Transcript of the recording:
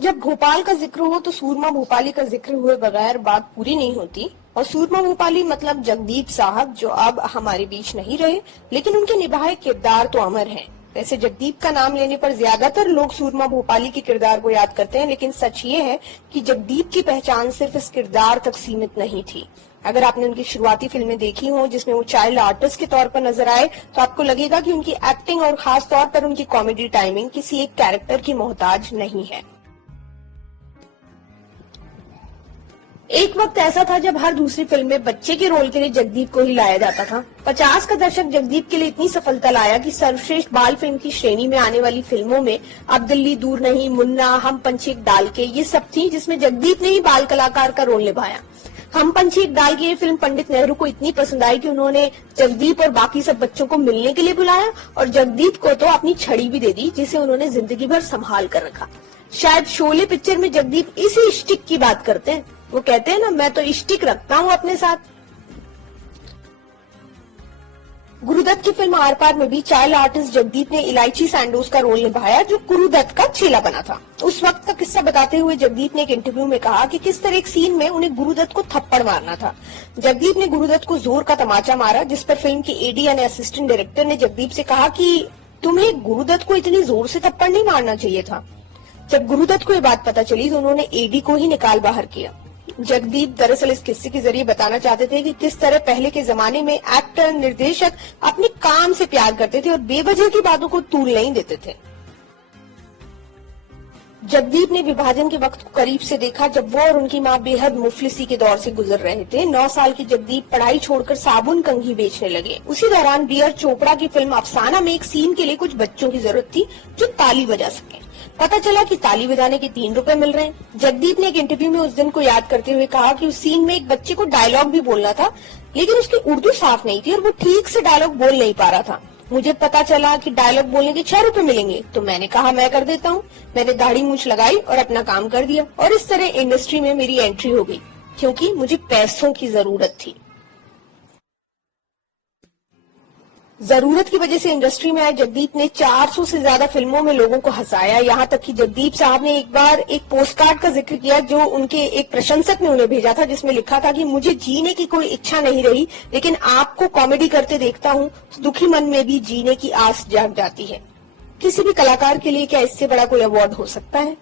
जब भोपाल का जिक्र हो तो सूरमा भोपाली का जिक्र हुए बगैर बात पूरी नहीं होती। और सूरमा भोपाली मतलब जगदीप साहब, जो अब हमारे बीच नहीं रहे, लेकिन उनके निभाए किरदार तो अमर हैं। वैसे जगदीप का नाम लेने पर ज्यादातर लोग सूरमा भोपाली के किरदार को याद करते हैं, लेकिन सच ये है कि जगदीप की पहचान सिर्फ इस किरदार तक सीमित नहीं थी। अगर आपने उनकी शुरुआती फिल्में देखी हो जिसमें वो चाइल्ड आर्टिस्ट के तौर पर नजर आए, तो आपको लगेगा कि उनकी एक्टिंग और खास तौर पर उनकी कॉमेडी टाइमिंग किसी एक कैरेक्टर की मोहताज नहीं है। एक वक्त ऐसा था जब हर दूसरी फिल्म में बच्चे के रोल के लिए जगदीप को ही लाया जाता था। 50 का दशक जगदीप के लिए इतनी सफलता लाया कि सर्वश्रेष्ठ बाल फिल्म की श्रेणी में आने वाली फिल्मों में अब दिल्ली दूर नहीं, मुन्ना, हम पंछी एक डाल के, ये सब थी जिसमें जगदीप ने ही बाल कलाकार का रोल निभाया। हम पंछी एक डाल के ये फिल्म पंडित नेहरू को इतनी पसंद आई कि उन्होंने जगदीप और बाकी सब बच्चों को मिलने के लिए बुलाया और जगदीप को तो अपनी छड़ी भी दे दी, जिसे उन्होंने जिंदगी भर संभाल कर रखा। शायद शोले पिक्चर में जगदीप इसी स्टिक की बात करते हैं। वो कहते हैं ना, मैं तो स्टिक रखता हूँ अपने साथ। गुरुदत्त की फिल्म आर पार में भी चाइल्ड आर्टिस्ट जगदीप ने इलायची सैंडोज का रोल निभाया, जो गुरुदत्त का चेला बना था। उस वक्त का किस्सा बताते हुए जगदीप ने एक इंटरव्यू में कहा कि किस तरह एक सीन में उन्हें गुरुदत्त को थप्पड़ मारना था। जगदीप ने गुरुदत्त को जोर का तमाचा मारा, जिस पर फिल्म के एडी यानी असिस्टेंट डायरेक्टर ने जगदीप से कहा कि तुम्हें गुरुदत्त को इतनी जोर से थप्पड़ नहीं मारना चाहिए था। जब गुरुदत्त को ये बात पता चली तो उन्होंने एडी को ही निकाल बाहर किया। जगदीप दरअसल इस किस्से के जरिए बताना चाहते थे कि किस तरह पहले के जमाने में एक्टर, निर्देशक अपने काम से प्यार करते थे और बेवजह की बातों को तूल नहीं देते थे। जगदीप ने विभाजन के वक्त को करीब से देखा, जब वो और उनकी मां बेहद मुफलिसी के दौर से गुजर रहे थे। 9 साल की जगदीप पढ़ाई छोड़कर साबुन कंघी बेचने लगे। उसी दौरान बी.आर. चोपड़ा की फिल्म अफसाना में एक सीन के लिए कुछ बच्चों की जरूरत थी जो ताली बजा सके। पता चला कि ताली बजाने के 3 रुपए मिल रहे हैं। जगदीप ने एक इंटरव्यू में उस दिन को याद करते हुए कहा कि उस सीन में एक बच्चे को डायलॉग भी बोलना था, लेकिन उसकी उर्दू साफ नहीं थी और वो ठीक से डायलॉग बोल नहीं पा रहा था। मुझे पता चला कि डायलॉग बोलने के 6 रुपए मिलेंगे, तो मैंने कहा मैं कर देता हूँ। मैंने दाढ़ी मूंछ लगाई और अपना काम कर दिया और इस तरह इंडस्ट्री में मेरी एंट्री हो गई, क्योंकि मुझे पैसों की जरूरत थी। जरूरत की वजह से इंडस्ट्री में आए जगदीप ने 400 से ज्यादा फिल्मों में लोगों को हंसाया। यहाँ तक कि जगदीप साहब ने एक बार एक पोस्टकार्ड का जिक्र किया जो उनके एक प्रशंसक ने उन्हें भेजा था, जिसमें लिखा था कि मुझे जीने की कोई इच्छा नहीं रही, लेकिन आपको कॉमेडी करते देखता हूँ तो दुखी मन में भी जीने की आस जाग जाती है। किसी भी कलाकार के लिए क्या इससे बड़ा कोई अवार्ड हो सकता है?